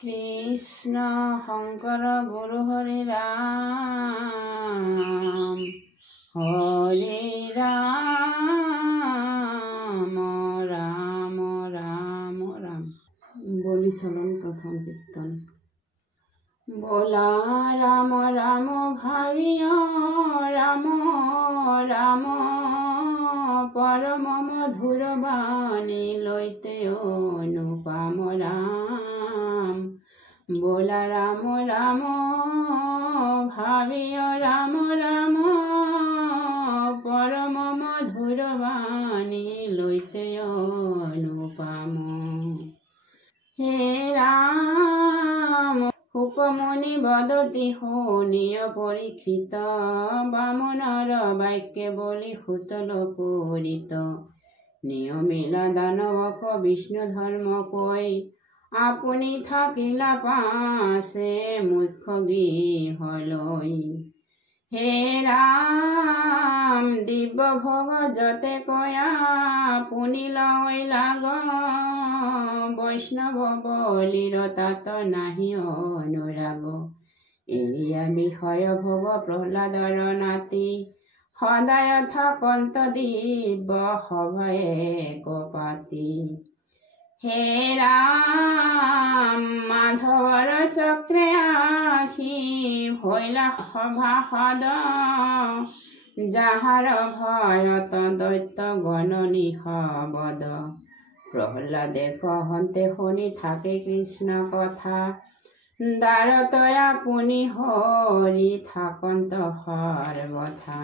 কৃষ্ণ শঙ্কৰ গুৰু হৰি ৰাম রাম রাম রাম রাম। বলি চলন প্রথম কীর্তন। बोला राम राम भावियो राम राम परम मधुर बाणी लैते अनुपम राम। बोला राम राम भावियो राम राम परम मधुर बाणी लैते अनुपम। हे राम হুকমনি বদতি শুনিয় পৰীক্ষিত বামনৰ বাক্যে বলি সুতল পৰিত। নিয়মিলা দানৱক বিষ্ণু ধৰ্ম কৈ আপুনি থাকিলা পাছে মুখ্য গৃহলৈ। হে ৰাম দিব্য ভোগ যতে কয়া আপুনি লৈ লাগ বৈষ্ণৱ বলিৰ তাত নাহি অনুৰাগ। এৰিয়া বিষয় ভোগ প্ৰহ্লাদৰ নাতি সদায় থাকন্ত দিব্য সভায়ে কপাতি। হে ৰাম মাধৱৰ চক্ৰে আহি ভৈলা সভাসদ যাহাৰ ভয়ত দৈত্য গণ নিশবদ। প্ৰহ্লাদে কহন্তে শুনি থাকে কৃষ্ণ কথা দ্বাৰত আপুনি হৰি থাকন্ত সৰ্বথা।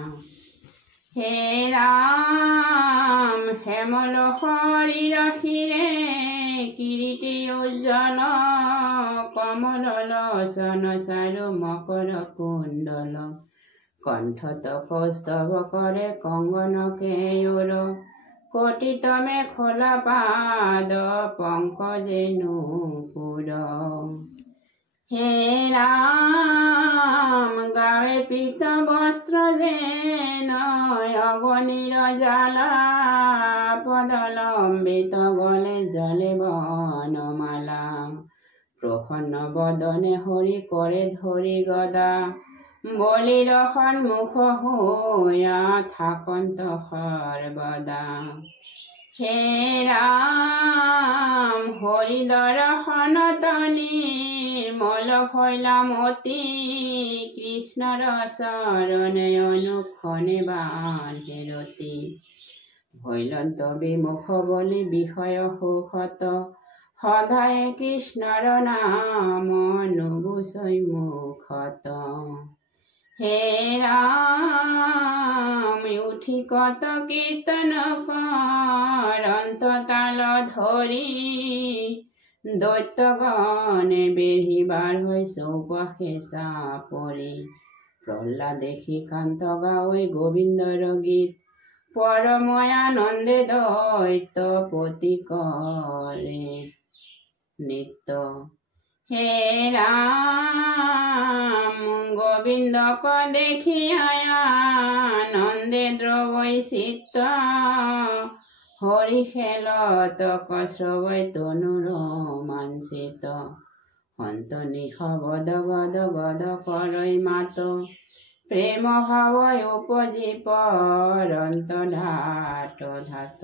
হে ৰাম হেমল শৰীৰ শিৰে কিৰীটি উজ্জ্বল কমল লোচন চাৰু মকৰ কুণ্ডল। কণ্ঠত কৌস্তভ কৰে কংগন কেয়ুৰ কটিতমে খোলা পাদ পঙ্কজে নূপুর। হে রাম গায়ে পীত বস্ত্র যেন অগণির জ্বালা পদলম্বিত গলে জলে বনমালা। প্রসন্ন বদনে হৰি কৰে ধৰি গদা বলিৰ সন্মুখ হৈয়া থাকন্ত সৰ্বদা। হে ৰাম হৰি দৰ্শনত নিৰ্মল ভৈলা মতি কৃষ্ণৰ চৰণে অনুক্ষণে বান্ধে ৰতি। ভৈলন্ত বিমুখ বলি বিষয় সুখত সদায় কৃষ্ণৰ নাম নুগুচৈ মুখত। হে ৰাম উঠি কত কীৰ্তন কৰন্ত তাল ধৰি দৈত্যগণে বেঢ়িবাৰ হৈ চৌপাশে চাপৰি। প্ৰহ্লাদে শ্ৰীকান্ত গাৱৈ গোবিন্দৰ গীত পৰময় আনন্দে দৈত্য পতি কৰে নৃত্য। হে ৰাম গোবিন্দক দেখি আনন্দে দ্ৰৱৈ চিত্ত হৰি খেলত কশ্ৰৱৈ তনু ৰোমাঞ্চিত। সন্ত নিশবদ গদ গদ কৰৈ মাত প্ৰেম ভাৱৈ উপজি পৰন্ত ধাত ধাত।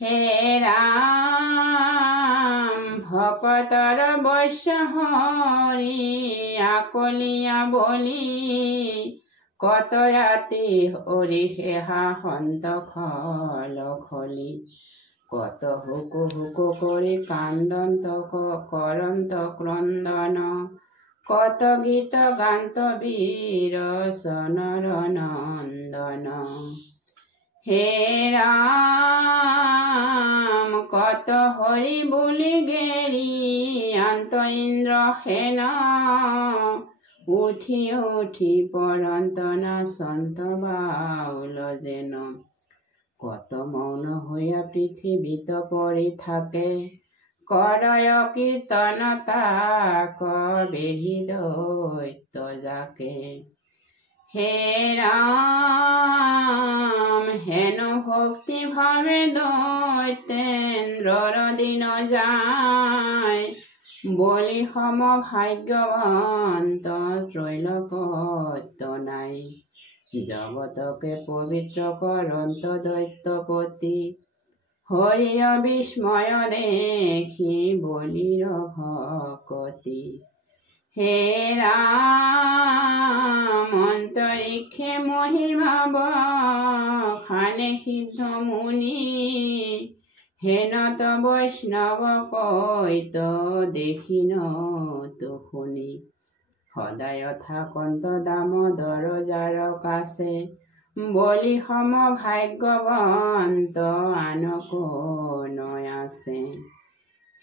হে ৰাম ভকতৰ বৈশ্য হৰি আকলিয়া বলি কত ৰাতি হৰি সেহা সন্ত খল খলি। কত হুকু হুকু কৰি কান্দন্ত কৰন্ত ক্ৰন্দন কত গীত গান্ত বীৰ সনৰ নন্দন। হে ৰাম কত হৰি বুলি গেৰি আন্ত ইন্দ্ৰ সেন উঠি উঠি পৰন্ত নাচন্ত বাউল যেন। কত মৌন হৈয়া পৃথিৱীত পৰি থাকে কৰয় কীৰ্তন তাক বেঢ়ি দৈত্য যাকে। হে ৰাম হেনো ভক্তি ভাবে দৈতেন্দ্ৰৰ দিন যায় বলি সম ভাগ্যৱন্ত ত্ৰৈলোকত নাই। জগতকে পবিত্ৰ কৰন্ত দৈত্যপতি, হৰিয় বিস্ময় দেখি বলিৰ ভকতি। হে ৰাম অন্তৰিক্ষে মহিমা বখানে সিদ্ধ মুনি, হেনত বৈষ্ণৱ কৈত দেখিন তো শুনি। সদায় থাকন্ত দামোদৰ যাৰ কাছে, বলি সম ভাগ্যৱন্ত আন কোন আছে।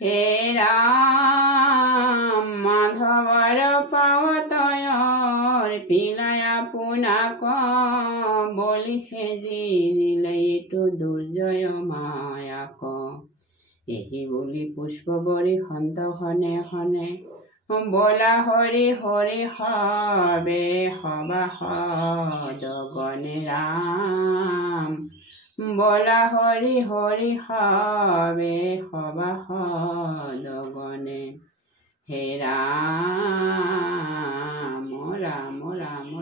হে ৰাম মাধৱৰ পাৱতয়ৰ পিলাই আপোনাক, বলি সেজি নিলে এইটো দুৰ্জয় মায়াক। এই বুলি পুষ্প বৰিহন্ত হনে হনে, বলা হৰি হৰি হবে সবাসদ গণে ৰাম। বলা হৰি হৰি হবে সবাসদ গণে। হে ৰাম